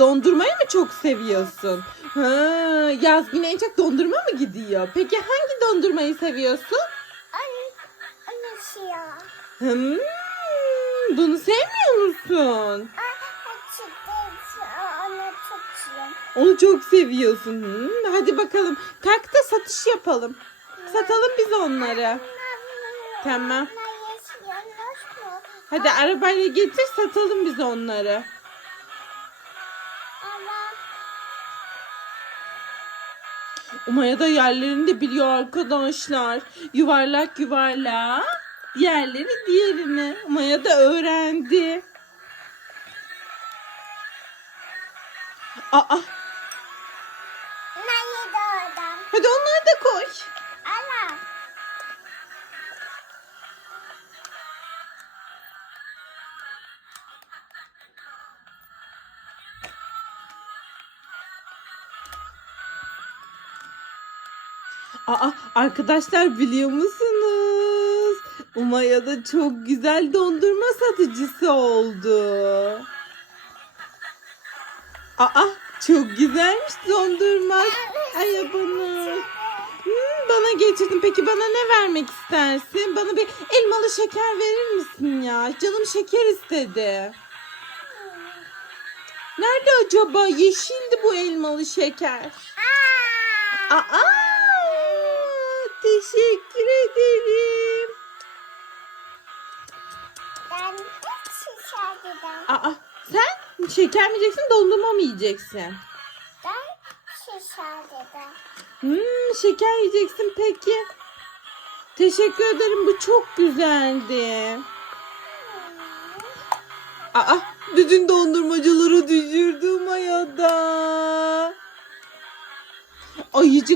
Dondurmayı mı çok seviyorsun? Ha, Yazgin en çok dondurma mı gidiyor? Peki hangi dondurmayı seviyorsun? Anne, anne siyah. Hmm, bunu sevmiyor musun? Onu çok seviyorsun. Hmm, hadi bakalım. Kalk da satış yapalım. Satalım biz onları. Tamam. Hadi arabayla getir satalım biz onları. Umaya da yerlerini de biliyor arkadaşlar. Yuvarlak yuvarlak. Diğerleri diğerini. Umaya da öğrendi. Aa, ne yedi oradan? hadi onları da koy. Aa, arkadaşlar biliyor musunuz? Umaya da çok güzel dondurma satıcısı oldu. Aa, çok güzelmiş dondurma. Ay bana. Hmm, bana getirdin. Peki bana ne vermek istersin? Bana bir elmalı şeker verir misin ya? Canım şeker istedi. Nerede acaba? Yeşildi bu elmalı şeker. Aa. Teşekkür ederim. Ben hiç şişerdim. Aa, sen şeker mi yiyeceksin, dondurma mı yiyeceksin? Ben şişerdim. Hmm, şeker yiyeceksin peki. Teşekkür ederim, bu çok güzeldi. Aa, bütün dondurmacıları düşürdüm ayada. Ayıcık